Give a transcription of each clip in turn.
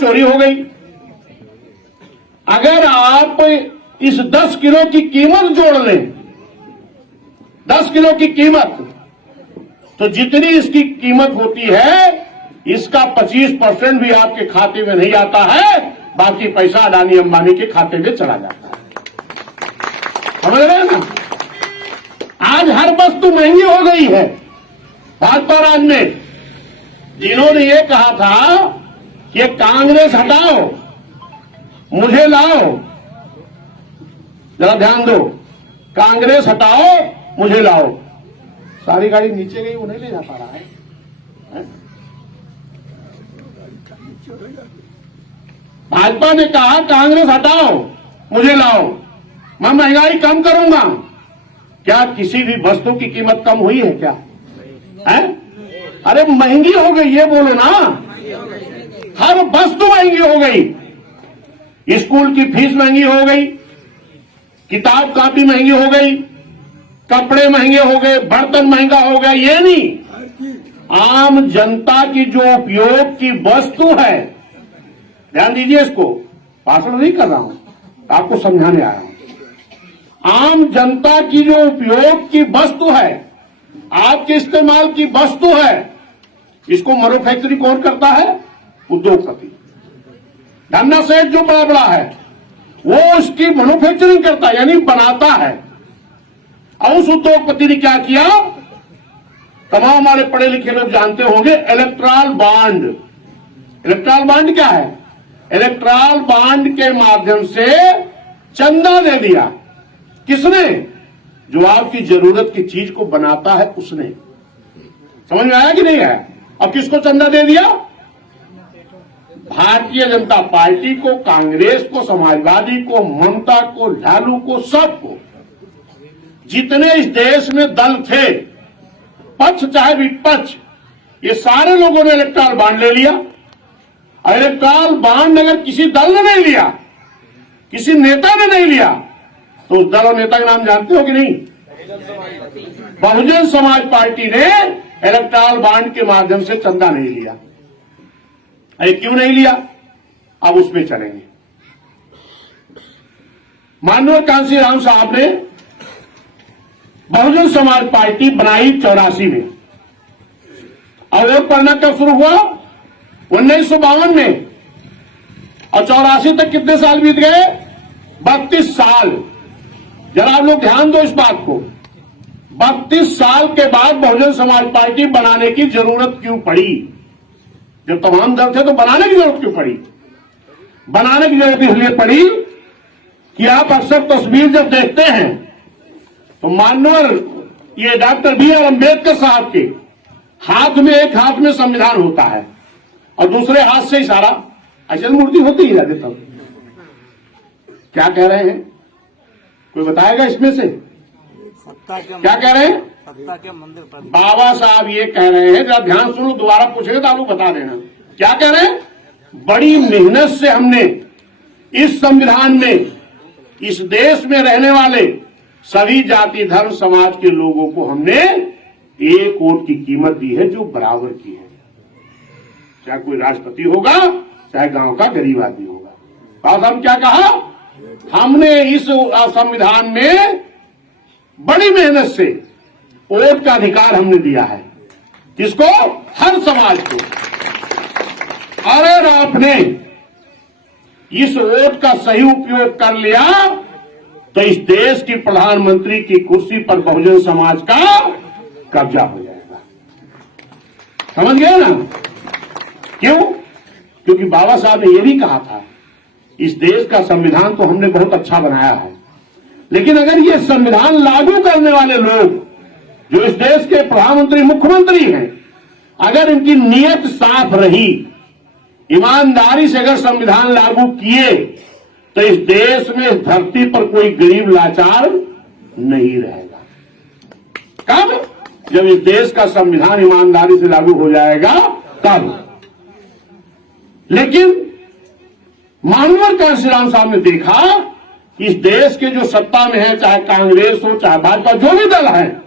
चोरी हो गई। अगर आप इस 10 किलो की कीमत जोड़ लें, 10 किलो की कीमत, तो जितनी इसकी कीमत होती है इसका 25% भी आपके खाते में नहीं आता है, बाकी पैसा अडानी अंबानी के खाते में चला जाता है। समझ रहे हैं ना? आज हर वस्तु महंगी हो गई है। भाजपा राज में जिन्होंने ये कहा था कि कांग्रेस हटाओ मुझे लाओ, जरा ध्यान दो, कांग्रेस हटाओ मुझे लाओ, सारी गाड़ी नीचे गई, वो नहीं ले जा पा रहा है। भाजपा ने कहा कांग्रेस हटाओ मुझे लाओ, मैं महंगाई कम करूंगा। क्या किसी भी वस्तु की कीमत कम हुई है क्या? है? अरे महंगी हो गई, ये बोले ना, हर वस्तु महंगी हो गई। स्कूल की फीस महंगी हो गई, किताब कापी महंगी हो गई, कपड़े महंगे हो गए, बर्तन महंगा हो गया। ये नहीं, आम जनता की जो उपयोग की वस्तु है, ध्यान दीजिए, इसको भाषण नहीं कर रहा हूं, आपको समझाने आया हूं। आम जनता की जो उपयोग की वस्तु है, आपके इस्तेमाल की वस्तु है, इसको मैन्युफैक्चरिंग कौन करता है? उद्योगपति। धन्ना सेठ जो बड़ा बड़ा है वो उसकी मैन्युफैक्चरिंग करता है, यानी बनाता है। और उस उद्योगपति ने क्या किया? तमाम हमारे पढ़े लिखे लोग जानते होंगे, इलेक्ट्रॉल बॉन्ड। इलेक्ट्रॉल बॉन्ड क्या है? इलेक्ट्रॉल बॉन्ड के माध्यम से चंदा दे दिया। किसने? जो आपकी जरूरत की चीज को बनाता है उसने। समझ में आया कि नहीं आया? अब किसको चंदा दे दिया? भारतीय जनता पार्टी को, कांग्रेस को, समाजवादी को, ममता को, लालू को, सबको। जितने इस देश में दल थे, पक्ष चाहे विपक्ष, ये सारे लोगों ने इलेक्ट्रॉल बॉन्ड ले लिया। इलेक्ट्रॉल बॉन्ड अगर किसी दल ने नहीं लिया, किसी नेता ने नहीं लिया, तो उस दल और नेता का नाम जानते हो कि नहीं? बहुजन समाज पार्टी ने इलेक्ट्रॉल बॉन्ड के माध्यम से चंदा नहीं लिया। अरे क्यों नहीं लिया? अब उसमें चलेंगे। माननीय कांशीराम साहब ने बहुजन समाज पार्टी बनाई 84 में। और वोट पड़ना कब शुरू हुआ? 1952 में। और 84 तक कितने साल बीत गए? 32 साल। जरा आप लोग ध्यान दो इस बात को। 32 साल के बाद बहुजन समाज पार्टी बनाने की जरूरत क्यों पड़ी? जब तमाम दल थे तो बनाने की जरूरत क्यों पड़ी? बनाने की जरूरत इसलिए पड़ी कि आप अक्सर तस्वीर जब देखते हैं तो माननीय ये डॉक्टर B.R. अम्बेडकर साहब के हाथ में, एक हाथ में संविधान होता है और दूसरे हाथ से इशारा, अचल मूर्ति होती ही रहती। तब क्या कह रहे हैं? कोई बताएगा इसमें से? क्या कह रहे हैं? सत्ता के मंदिर पर बाबा साहब ये कह रहे हैं, जरा ध्यान सुनो, दोबारा पूछेगा तो आप लोग बता देना। क्या कह रहे हैं? बड़ी मेहनत से हमने इस संविधान में इस देश में रहने वाले सभी जाति धर्म समाज के लोगों को हमने एक वोट की कीमत दी है, जो बराबर की है। चाहे कोई राष्ट्रपति होगा, चाहे गांव का गरीब आदमी होगा। बाबा साहब क्या कहा? हमने इस संविधान में बड़ी मेहनत से वोट का अधिकार हमने दिया है। किसको? हर समाज को। अगर आपने इस वोट का सही उपयोग कर लिया तो इस देश की प्रधानमंत्री की कुर्सी पर बहुजन समाज का कब्जा हो जाएगा। समझ गए ना? क्यों? क्योंकि बाबा साहब ने यह भी कहा था, इस देश का संविधान तो हमने बहुत अच्छा बनाया है, लेकिन अगर ये संविधान लागू करने वाले लोग जो इस देश के प्रधानमंत्री मुख्यमंत्री हैं, अगर इनकी नीयत साफ रही, ईमानदारी से अगर संविधान लागू किए, तो इस देश में, इस धरती पर कोई गरीब लाचार नहीं रहेगा। कब? जब इस देश का संविधान ईमानदारी से लागू हो जाएगा तब। लेकिन माननीय कांशीराम साहब ने देखा कि इस देश के जो सत्ता में है, चाहे कांग्रेस हो चाहे भाजपा, जो भी दल है,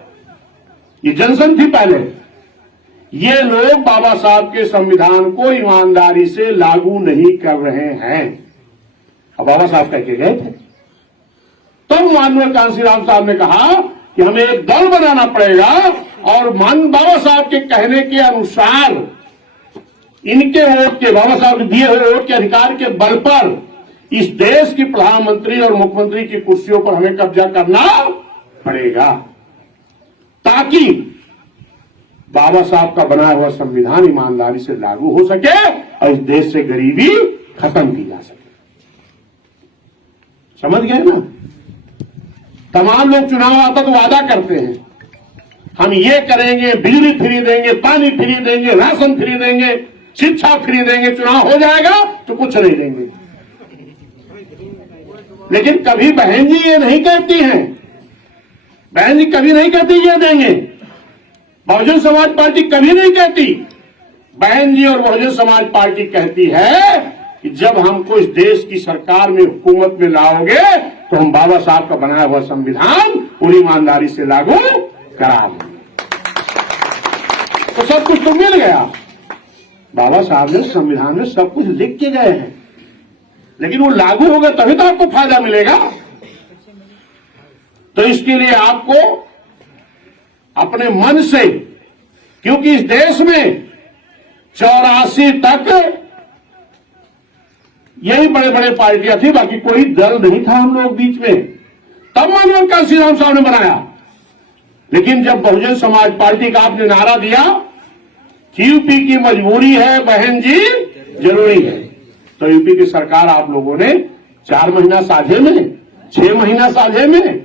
ये जनसंघ थी पहले, ये लोग बाबा साहब के संविधान को ईमानदारी से लागू नहीं कर रहे हैं। अब बाबा साहब कह के गए थे, तब माननीय कांशीराम साहब ने कहा कि हमें एक दल बनाना पड़ेगा और बाबा साहब के कहने के अनुसार इनके वोट के, बाबा साहब के दिए हुए वोट के अधिकार के बल पर इस देश की प्रधानमंत्री और मुख्यमंत्री की कुर्सियों पर हमें कब्जा करना पड़ेगा, ताकि बाबा साहब का बनाया हुआ संविधान ईमानदारी से लागू हो सके और इस देश से गरीबी खत्म की जा सके। समझ गए ना? तमाम लोग चुनाव आता तो वादा करते हैं, हम ये करेंगे, बिजली फ्री देंगे, पानी फ्री देंगे, राशन फ्री देंगे, शिक्षा फ्री देंगे। चुनाव हो जाएगा तो कुछ नहीं देंगे। लेकिन कभी बहन जी ये नहीं कहती हैं, बहन जी कभी नहीं कहती ये देंगे। बहुजन समाज पार्टी कभी नहीं कहती। बहन जी और बहुजन समाज पार्टी कहती है कि जब हमको इस देश की सरकार में, हुकूमत में लाओगे तो हम बाबा साहब का बनाया हुआ संविधान पूरी ईमानदारी से लागू करा देंगे। तो सब कुछ तो मिल गया। बाबा साहब ने संविधान में सब कुछ लिख के गए हैं, लेकिन वो लागू होगा तभी तो आपको फायदा मिलेगा। तो इसके लिए आपको अपने मन से, क्योंकि इस देश में 84 तक यही बड़े बड़े पार्टियां थी, बाकी कोई दल नहीं था हम लोग बीच में, तब माननीय कांशीराम साहब ने बनाया। लेकिन जब बहुजन समाज पार्टी का आपने नारा दिया कि यूपी की मजबूरी है बहन जी जरूरी है, तो यूपी की सरकार आप लोगों ने 4 महीना साझे में, 6 महीना साझे में